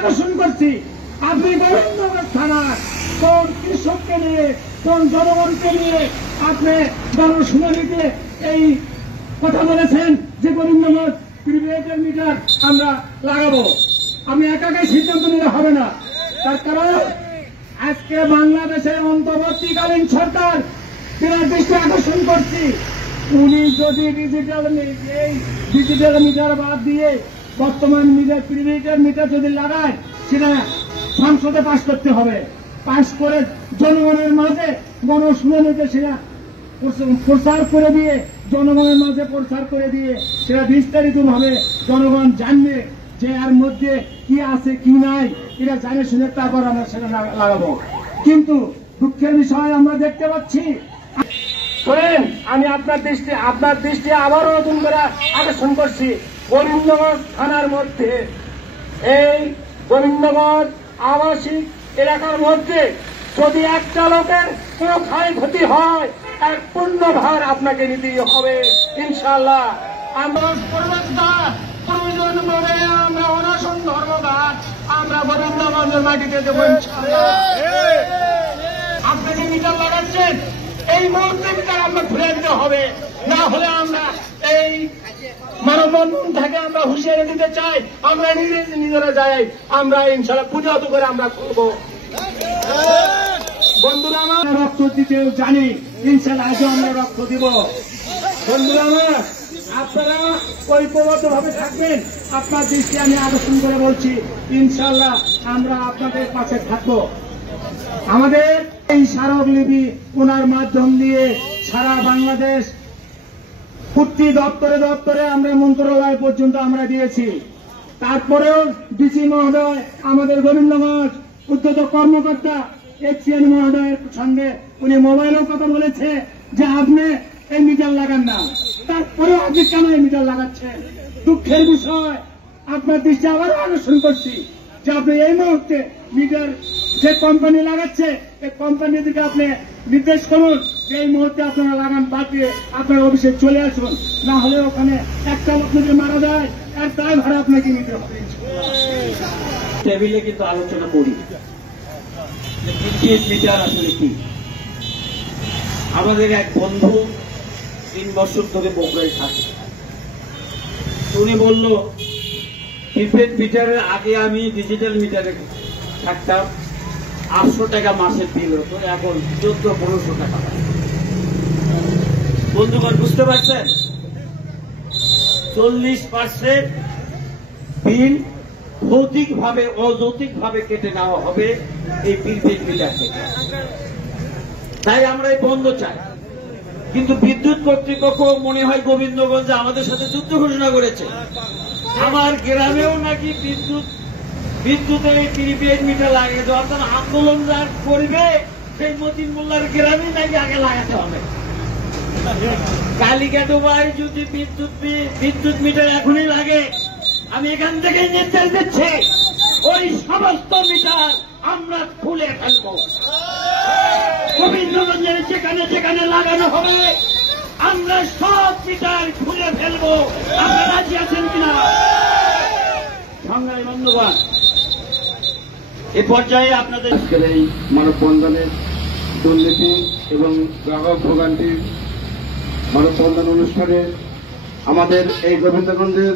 আকর্ষণ করছি, আপনি গোবিন্দগঞ্জ থানার কোন কৃষককে নিয়ে, কোন জনগণকে নিয়ে আপনি জনশুনানিতে এই কথা বলেছেন যে গোবিন্দগঞ্জ প্রিপেড মিটার আমরা লাগাবো? আমি একাই সিদ্ধান্ত নিলে হবে না। তার কারণ আজকে বাংলাদেশের অন্তর্বর্তীকালীন সরকার বিরাট দৃষ্টি আকর্ষণ করছি, উনি যদি ডিজিটাল মিটার বাদ দিয়ে বর্তমান মিটার প্রিপেড মিটার যদি লাগায়, সেটা সংসদে পাশ করতে হবে। পাশ করে জনগণের মাঝে গণশুনানিতে সেটা প্রচার করে দিয়ে, জনগণের মাঝে প্রচার করে দিয়ে সেটা বিস্তারিতভাবে জনগণ জানবে যে এর মধ্যে কি আছে কি নাই, এটা জানে শুনে তারপর আমরা সেটা লাগাবো। কিন্তু দুঃখের বিষয় আমরা দেখতে পাচ্ছি, শোনেন, আমি আপনার দৃষ্টি আবারও নতুন করে আকর্ষণ করছি, গোবিন্দগঞ্জ থানার মধ্যে, এই গোবিন্দগঞ্জ আবাসিক এলাকার মধ্যে যদি একটা লোকের কোনো ক্ষয়ক্ষতি হয়, তার পূর্ণ ভার আপনাকে নিতেই হবে ইনশাআল্লাহ। আমরা প্রয়োজন বলে আমরা অনশন ধর্মঘাট আমরা গোবিন্দগঞ্জের মাটিতে দেবো ইনশাআল্লাহ। আপনি যে মিটার লাগাচ্ছেন এই মুহূর্তে মিটার আমরা খুলে দিতে হবে, না হলে আমরা এই মানববন্ধন থেকে আমরা হুঁশিয়ারি দিতে চাই, আমরা নিজেরা যাই, আমরা ইনশাআল্লাহ প্রতিহত করে আমরা করবো। বন্ধুরা আমার, রক্ত দিতেও জানি, ইনশাআল্লাহ আজও আমরা রক্ত দিব। বন্ধুরা আমার, আপনারা ঐক্যবদ্ধ ভাবে থাকবেন। আপনার দৃষ্টি আমি আকর্ষণ করে বলছি, ইনশাআল্লাহ আমরা আপনাদের পাশে থাকবো। আমাদের এই স্মারকলিপি ওনার মাধ্যম দিয়ে সারা বাংলাদেশ প্রতি দপ্তরে দপ্তরে আমরা মন্ত্রণালয় পর্যন্ত আমরা দিয়েছি। তারপরেও ডিসি মহোদয়, আমাদের গোবিন্দগঞ্জ উদ্যোতক কর্মকর্তা এফসিএন মহোদয়ের সঙ্গে উনি মোবাইলেও কথা বলেছে যে আপনি এই মিটার লাগান না, তারপরেও আপনি কেন এই মিটার লাগাচ্ছেন? দুঃখের বিষয়, আপনার দৃষ্টি আবারও আকর্ষণ করছি যে আপনি এই মুহূর্তে মিটার যে কোম্পানি লাগাচ্ছে এই কোম্পানিদেরকে আপনি নির্দেশ করুন যে এই মুহূর্তে আপনারা লাগান বাদ দিয়ে আপনার অফিসে চলে আসুন, না হলে ওখানে একটা লোক যদি মারা যায় তার দায় ভাড়া আপনাকে নিতে হবে। টেবিলে কিন্তু আলোচনা করি মিটার আসলে কি। আমাদের এক বন্ধু 3 বছর ধরে বগুড়ায় থাকে, উনি বলল প্রিপেড মিটারের আগে আমি ডিজিটাল মিটারে থাকতাম, 800 টাকা মাসের বিল হতো, এখন 1400-1500 টাকা। বন্ধুগণ বুঝতে পারছেন, 40% বিল ভৌতিকভাবে অযৌক্তিকভাবে কেটে নেওয়া হবে এই প্রিপেড মিটার থেকে। তাই আমরা এই বন্ধ চাই। কিন্তু বিদ্যুৎ কর্তৃপক্ষ মনে হয় গোবিন্দগঞ্জে আমাদের সাথে যুদ্ধ ঘোষণা করেছে। আমার গ্রামেও নাকি বিদ্যুতের এই প্রিপেড মিটার লাগিয়ে দেওয়া, অর্থাৎ আন্দোলন যার করবে সেই মতিন মোল্লার গ্রামে নাকি আগে লাগাতে হবে। কালিকাটোবায় যদি বিদ্যুৎ মিটার এখনই লাগে, আমি এখান থেকে নির্দেশ দিচ্ছি ওই সমস্ত মিটার আমরা খুলে ফেলব। গোবিন্দগঞ্জের যেখানে যেখানে লাগানো হবে আমরা সব মিটার খুলে ফেলবো। আপনারা রাজি আছেন কিনা? সংগ্রামী বন্ধুগণ, এ পর্যায়ে আপনাদের এই মানববন্ধনের দুর্নীতি এবং গ্রাহক ভোগান্তির মানববন্ধন অনুষ্ঠানে আমাদের এই গোবিন্দগঞ্জের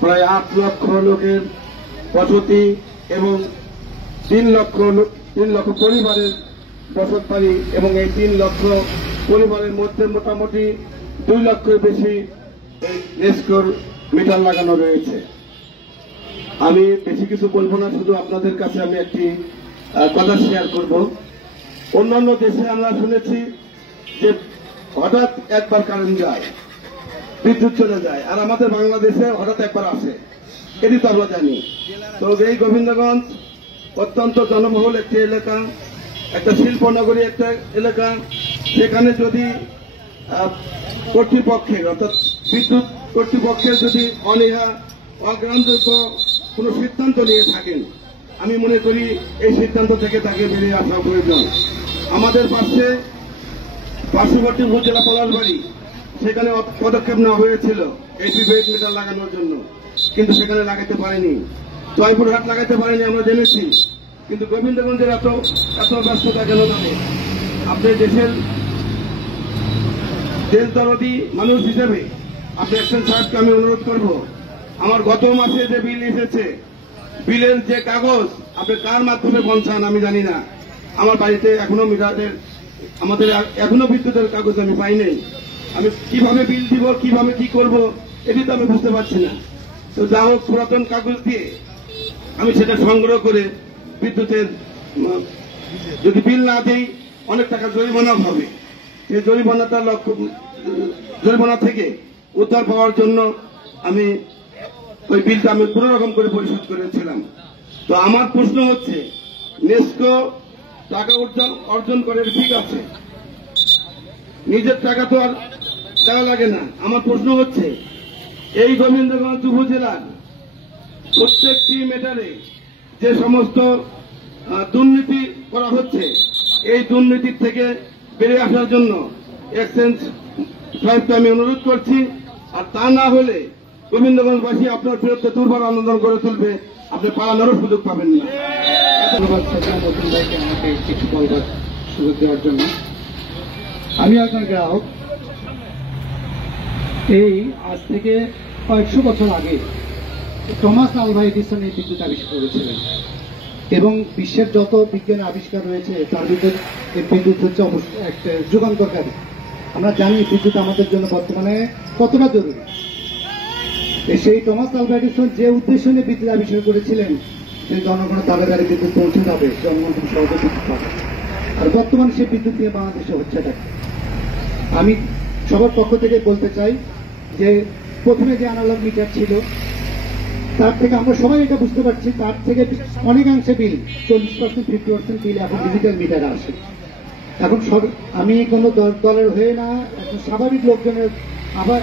প্রায় 8 লক্ষ লোকের বসতি এবং 3 লক্ষ পরিবারের বসতবাড়ি, এবং এই 3 লক্ষ পরিবারের মধ্যে মোটামুটি 2 লক্ষের বেশি এই নেস্কোর মিটার লাগানো রয়েছে। আমি বেশি কিছু বলবো না, শুধু আপনাদের কাছে আমি একটি কথা শেয়ার করব। অন্যান্য দেশে আমরা শুনেছি যে হঠাৎ একবার কারেন্ট যায়, বিদ্যুৎ চলে যায়, আর আমাদের বাংলাদেশে হঠাৎ একবার আসে, এটি তো আমরা জানি। তো এই গোবিন্দগঞ্জ অত্যন্ত জনবহুল একটি এলাকা, একটা শিল্পনগরী একটা এলাকা, সেখানে যদি কর্তৃপক্ষের অর্থাৎ বিদ্যুৎ কর্তৃপক্ষের যদি অনীহা অগ্রহণযোগ্য কোন সিদ্ধান্ত নিয়ে থাকেন, আমি মনে করি এই সিদ্ধান্ত থেকে তাকে বেরিয়ে আসা প্রয়োজন। আমাদের পার্শ্ববর্তী উপজেলা পলাশবাড়ি, সেখানে পদক্ষেপ নেওয়া হয়েছিল এই প্রিপেড মিটার লাগানোর জন্য, কিন্তু সেখানে লাগাতে পারেনি। জয়পুরহাট লাগাইতে পারেনি আমরা জেনেছি, কিন্তু গোবিন্দগঞ্জের এত ব্যস্ততা কেন জানে? আপনি দেশের দেশ দরদি মানুষ হিসেবে আপনি একজন সাহেবকে আমি অনুরোধ করব, আমার গত মাসে যে বিল এসেছে, বিলের যে কাগজ আপনি কার মাধ্যমে পৌঁছান আমি জানি না। আমার বাড়িতে এখনো আমাদের এখনো বিদ্যুতের কাগজ আমি পাই নাই। আমি কিভাবে বিল দিব, কিভাবে কি করব, এটি তো আমি বুঝতে পারছি না। তো যা হোক, পুরাতন কাগজ দিয়ে আমি সেটা সংগ্রহ করে বিদ্যুতের যদি বিল না দিই অনেক টাকা জরিমানা হবে। সেই জরিমানা থেকে উদ্ধার পাওয়ার জন্য আমি ওই বিলটা আমি কোন রকম করে পরিশোধ করেছিলাম। তো আমার প্রশ্ন হচ্ছে, নেস্কো টাকা অর্জন করে ঠিক আছে, নিজের টাকা তো আর টাকা লাগে না। আমার প্রশ্ন হচ্ছে, এই গোবিন্দগঞ্জ উপজেলার প্রত্যেকটি মেটারে যে সমস্ত দুর্নীতি করা হচ্ছে, এই দুর্নীতির থেকে বেরিয়ে আসার জন্য এক্সচেঞ্জ সাহেবকে আমি অনুরোধ করছি। আর তা না হলে গোবিন্দগঞ্জবাসী আপনার বিরুদ্ধে দুর্বার আন্দোলন করে তুলবে, আপনি পালানোরও সুযোগ পাবেন না। ধন্যবাদ নতুন ভাইকে আমাকে কিছু বলবার সুযোগ দেওয়ার জন্য। আমি একজন গ্রাহক। এই আজ থেকে কয়েকশো বছর আগে টমাস আলভা এডিসন এই বিদ্যুৎ আবিষ্কার করেছিলেন, এবং বিশ্বের যত বিজ্ঞানের আবিষ্কার রয়েছে তার ভিতরে এই বিদ্যুৎ হচ্ছে অবশ্যই একটা যুগান্তকারী। আমরা জানি বিদ্যুৎ আমাদের জন্য বর্তমানে কতটা জরুরি। সেই টমাস আলভা এডিসন যে উদ্দেশ্য নিয়ে বিদ্যুৎ আবিষ্কার করেছিলেন যে জনগণের দ্বারা দ্বারা বিদ্যুৎ পৌঁছে যাবে, জনগণ খুব সহজে বিদ্যুৎ পাবে। আর বর্তমানে সেই বিদ্যুৎ নিয়ে বাংলাদেশে হচ্ছে এটা। আমি সবার পক্ষ থেকে বলতে চাই যে প্রথমে যে অ্যানালগ মিটার ছিল তার থেকে আমরা সবাই এটা বুঝতে পারছি, তার থেকে অনেকাংশে বিল 40% 50% বিল এখন ডিজিটাল মিটারে আসে। এখন আমি কোনো দলের হয়ে না, এখন স্বাভাবিক লোকজনের আবার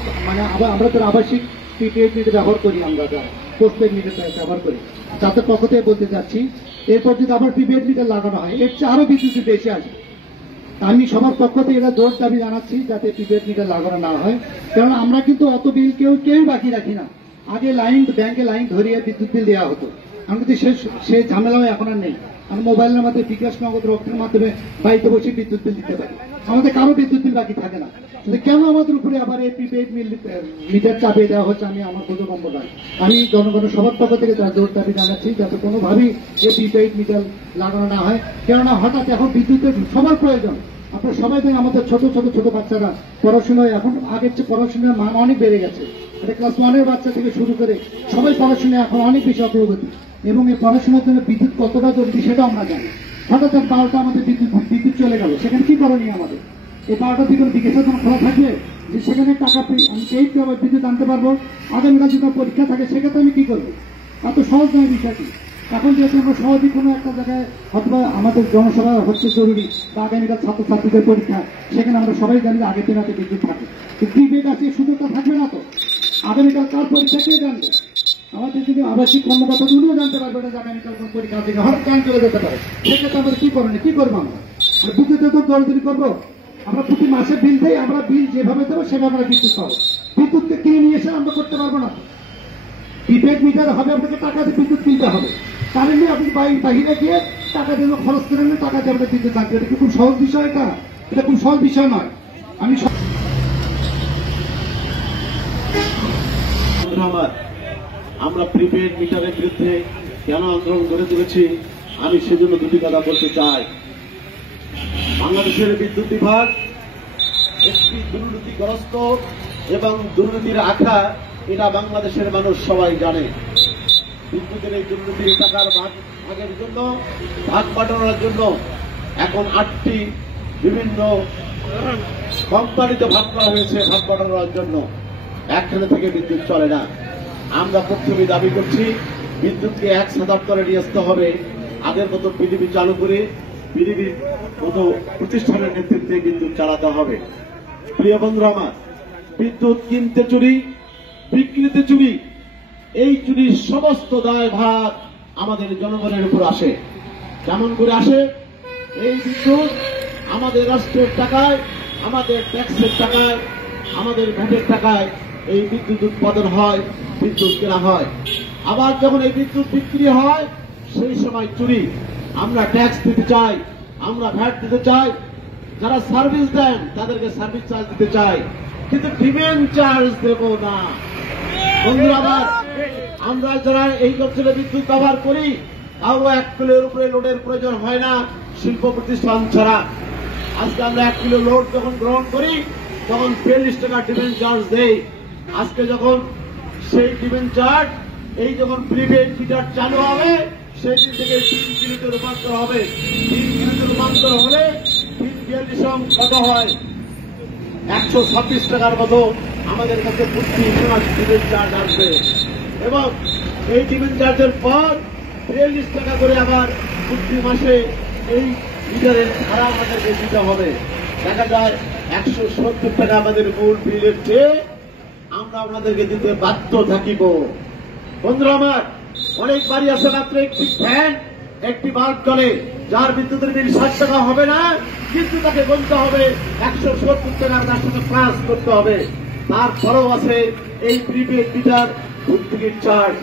আমরা তো আবাসিক প্রিপেড মিটার ব্যবহার করি, আমরা পোস্টপেড মিটার ব্যবহার করি, তাদের পক্ষ থেকে বলতে চাচ্ছি এরপর যদি আবার প্রিপেড মিটার লাগানো হয় এর চেয়ে আরো বিদ্যুৎ বেশি আসবে। আমি সবার পক্ষ থেকে এটা জোর দাবি জানাচ্ছি যাতে প্রিপেড মিটার লাগানো না হয়, কারণ আমরা কিন্তু অত বিল কেউ বাকি রাখি না। আগে ব্যাংকে লাইন ধরিয়ে বিদ্যুৎ বিল দেওয়া হতো, আমি কিন্তু সেই ঝামেলাও এখন আর নেই। আমি মোবাইলের মাধ্যমে বিকাশ নগদ রক্তের মাধ্যমে বাড়িতে বসে বিদ্যুৎ বিল দিতে পারি, আমাদের কারো বিদ্যুৎ বিল বাকি থাকে না। কেন আমাদের উপরে আবার এই প্রিপেড মিটার চাপিয়ে দেওয়া হচ্ছে আমি আমার বোধগম্য নয়। আমি জনগণের সবার পক্ষ থেকে তার জোর দাবি জানাচ্ছি যাতে কোনোভাবেই এই প্রিপেড মিটার লাগানো না হয়, কেননা হঠাৎ এখন বিদ্যুতের সবার প্রয়োজন। আপনারা সবাই দেখেন আমাদের ছোট বাচ্চারা পড়াশোনায় এখন আগের চেয়ে পড়াশোনার মান অনেক বেড়ে গেছে। এটা ক্লাস 1-এর বাচ্চা থেকে শুরু করে সবাই পড়াশোনায় এখন অনেক বেশি অগ্রগতি, এবং এই পড়াশোনার জন্য বিদ্যুৎ কতটা জরুরি সেটাও আমরা জানি। হঠাৎ 12টা আমাদের বিদ্যুৎ চলে গেল, সেখানে কি করণীয় আমাদের? এই 12টার দিকে বিকাশের জন্য খোলা থাকবে যে সেখানে টাকা আমি পেয়ে আবার বিদ্যুৎ আনতে পারবো। আগামীকাল যদি পরীক্ষা থাকে সেক্ষেত্রে আমি কি করবো? এত সহজ নয় বিষয়টি। এখন যেহেতু আমরা সহজেই কোনো একটা জায়গায় অথবা আমাদের জনসভা হচ্ছে জরুরি বা আগামীকাল ছাত্রছাত্রীদের পরীক্ষা, সেখানে আমরা সবাই জানি আগে দিন রাতে বিদ্যুৎ থাকে, প্রিপেড আছে সুযোগটা থাকবে না। তো আগামীকাল কার পরীক্ষা কে জানবে? আমাদের যদি আবাসিক কর্মকর্তা উনিও জানতে পারবে না যে আগামীকাল কোন পরীক্ষা থেকে হঠাৎ কান চলে যেতে পারে, সেক্ষেত্রে আমাদের কি করবো? আমরা বিদ্যুৎ তো দরদারি করবো? আমরা প্রতি মাসে বিল দেই, আমরা বিল যেভাবে দেবো সেভাবে আমরা বিদ্যুৎ পাবো। বিদ্যুৎকে কিনে নিয়ে এসে আমরা করতে পারবো না। প্রিপেড মিটার হবে, আপনাকে টাকা দিয়ে বিদ্যুৎ কিনতে হবে। কারেন্টলি আপনি বাহিরে গিয়ে টাকা দিয়ে খরচ করে নিয়ে টাকা দিয়ে আপনার বিদ্যুৎ থাকবে। এটা কি খুব সহজ বিষয়? এটা খুব সহজ বিষয় নয়। আমরা প্রিপেড মিটারের বিরুদ্ধে কেন আন্দোলন গড়ে তুলেছি আমি সেজন্য দুটি কথা বলতে চাই। বাংলাদেশের বিদ্যুৎ বিভাগ একটি দুর্নীতিগ্রস্ত এবং দুর্নীতির আখড়া, এটা বাংলাদেশের মানুষ সবাই জানে। বিদ্যুতের এই দুর্নীতির টাকার ভাগের জন্য, ভাগ বাটোয়ারার জন্য এখন 8টি বিভিন্ন কোম্পানিতে ভাগ করা হয়েছে ভাগ বাটোয়ারার জন্য। একখানে থেকে বিদ্যুৎ চলে না। আমরা প্রথমে দাবি করছি বিদ্যুৎকে এক দপ্তরে নিয়ে আসতে হবে, আগের মতো পিডিবি চালু করে পিডিবির মতো প্রতিষ্ঠানের নেতৃত্বে বিদ্যুৎ চালাতে হবে। প্রিয় বন্ধুরা আমার, বিদ্যুৎ কিনতে চুরি, বিক্রিতে চুরি, এই চুরির সমস্ত দায়ভার আমাদের জনগণের উপর আসে। কেমন করে আসে? এই বিদ্যুৎ আমাদের রাষ্ট্রের টাকায়, আমাদের ট্যাক্সের টাকায়, আমাদের ভ্যাটের টাকায় এই বিদ্যুৎ উৎপাদন হয়, বিদ্যুৎ কেনা হয়। আবার যখন এই বিদ্যুৎ বিক্রি হয় সেই সময় চুরি। আমরা ট্যাক্স দিতে চাই, আমরা ভ্যাট দিতে চাই, যারা সার্ভিস দেন তাদেরকে সার্ভিস চার্জ দিতে চাই, কিন্তু ডিমান্ড চার্জ দেব না। বন্ধুরা আমার, আমরা যারা এই অঞ্চলে বিদ্যুৎ ব্যবহার করি তাও 1 কিলোর উপরে লোডের প্রয়োজন হয় না শিল্প প্রতিষ্ঠান ছাড়া। আজকে আমরা 1 কিলো লোড যখন গ্রহণ করি তখন 42 টাকা ডিমান্ড চার্জ দেই। আজকে যখন সেই ডিমান্ড চার্জ এই যখন প্রিপেড মিটার চালু হবে সেই দিন থেকে 3 কিলোতে রূপান্তর হবে। 3 কিলোতে রূপান্তর হলে 342 কত হয়? 126 টাকার মতো আমাদের কাছে প্রতি মাস ডিমান্ড চার্জ আসবে এবং এই ডিমান্ড চার্জের পর 42 টাকা করে আবার প্রতি মাসে এই মিটারের ভাড়া আমাদেরকে দিতে হবে। দেখা যায় 170 টাকা আমাদের মূল বিলের চেয়ে আমরা আপনাদেরকে দিতে বাধ্য থাকিব। বন্ধুরা আমার, অনেক বাড়ি আছে মাত্র একটি ফ্যান একটি বাল্ব চলে, যার বিদ্যুতের বিল 60 টাকা হবে না, কিন্তু তাকে গুনতে হবে 170 টাকা, তার সাথে প্লাস করতে হবে। তারপরেও আছে এই প্রিপেড মিটার টিকিট চার্জ।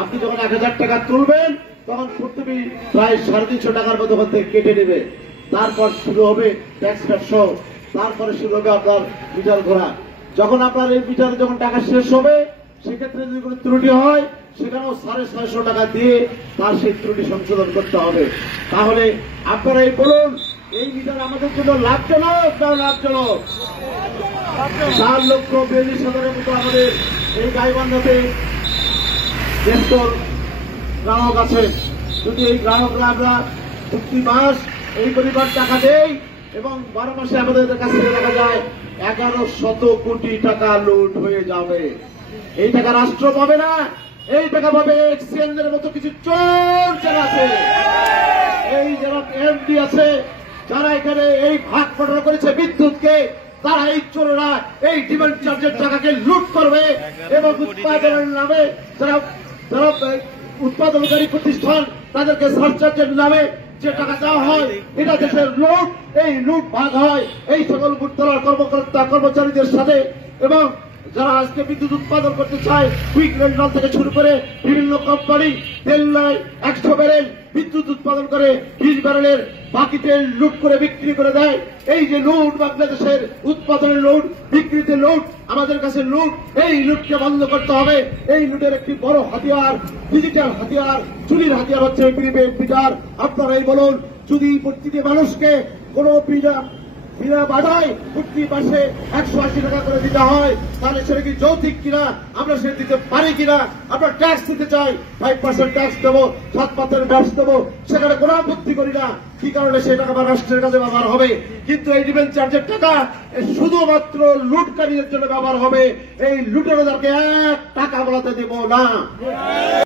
আপনি যখন 1000 টাকা তুলবেন তখন প্রত্যেকে প্রায় 350 টাকার মতো ওখান থেকে কেটে নেবে। তারপর শুরু হবে ট্যাক্স কাট সহ, তারপরে শুরু হবে আপনার মিটার ঘোরা। যখন আপনার এই মিটারে যখন টাকা শেষ হবে সেক্ষেত্রে যদি কোনো ত্রুটি হয় সেখানেও 650 টাকা দিয়ে তার সেই ত্রুটি সংশোধন করতে হবে। তাহলে আপনারা এই বলুন, এই মিটার আমাদের জন্য লাভজনক না লাভজনক? 4,42,000 মতো আমাদের এই গাইবান্ধাতে বেস্তর গ্রাহক আছে। যদি এই গ্রাহকরা আমরা প্রতি মাস এই পরিমাণ টাকা দেই এবং 12 মাসে আমাদের কাছে দেখা যায় 1100 কোটি টাকা লুট হয়ে যাবে। এই টাকা রাষ্ট্র পাবে না, এই টাকা পাবে এক্সচেঞ্জের মতো কিছু চোর যারা আছে, এই যারা এমডি আছে, যারা এখানে এই ভাগ বটরা করেছে বিদ্যুৎকে, তারা এই চোররা এই ডিমান্ড চার্জের টাকাকে লুট করবে এবং উৎপাদনের নামে যারা উৎপাদনকারী প্রতিষ্ঠান তাদেরকে সারচার্জের নামে যে টাকা দেওয়া হয় এটা দেশের লুট। এই লুট ভাগ হয় এই সকল বুটতলার কর্মকর্তা কর্মচারীদের সাথে এবং যারা আজকে বিদ্যুৎ উৎপাদন করতে চায়, কুইক রেন্টাল থেকে শুরু করে বিভিন্ন কোম্পানি তেল নয় 100 ব্যারেল বিদ্যুৎ উৎপাদন করে 20 ব্যারেলের বাকি তেল লুট করে বিক্রি করে দেয়। এই যে লুট, বাংলাদেশের উৎপাদনের লুট, বিক্রিতে লুট, আমাদের কাছে লুট, এই লুটকে বন্ধ করতে হবে। এই লুটের একটি বড় হাতিয়ার, ডিজিটাল হাতিয়ার, চুরির হাতিয়ার হচ্ছে প্রিপেড মিটার। আপনারাই বলুন, যদি প্রতিটি মানুষকে কোনো বিনা বাধায় প্রতি মাসে 180 টাকা করে দিতে হয়, তাহলে সেটা কি যৌক্তিক কিনা? আমরা সেটা দিতে পারি কিনা? আমরা ট্যাক্স দিতে চাই, 5% ট্যাক্স দেবো, 7% ট্যাক্স দেবো, সেখানে কোনো আপত্তি করি না। কি কারণে সেই টাকা আমার রাষ্ট্রের কাছে ব্যবহার হবে, কিন্তু এই ডিমান্ড চার্জের টাকা শুধুমাত্র লুটকারীদের জন্য ব্যবহার হবে। এই লুটেরোদেরকে 1 টাকা বলাতে দেব না।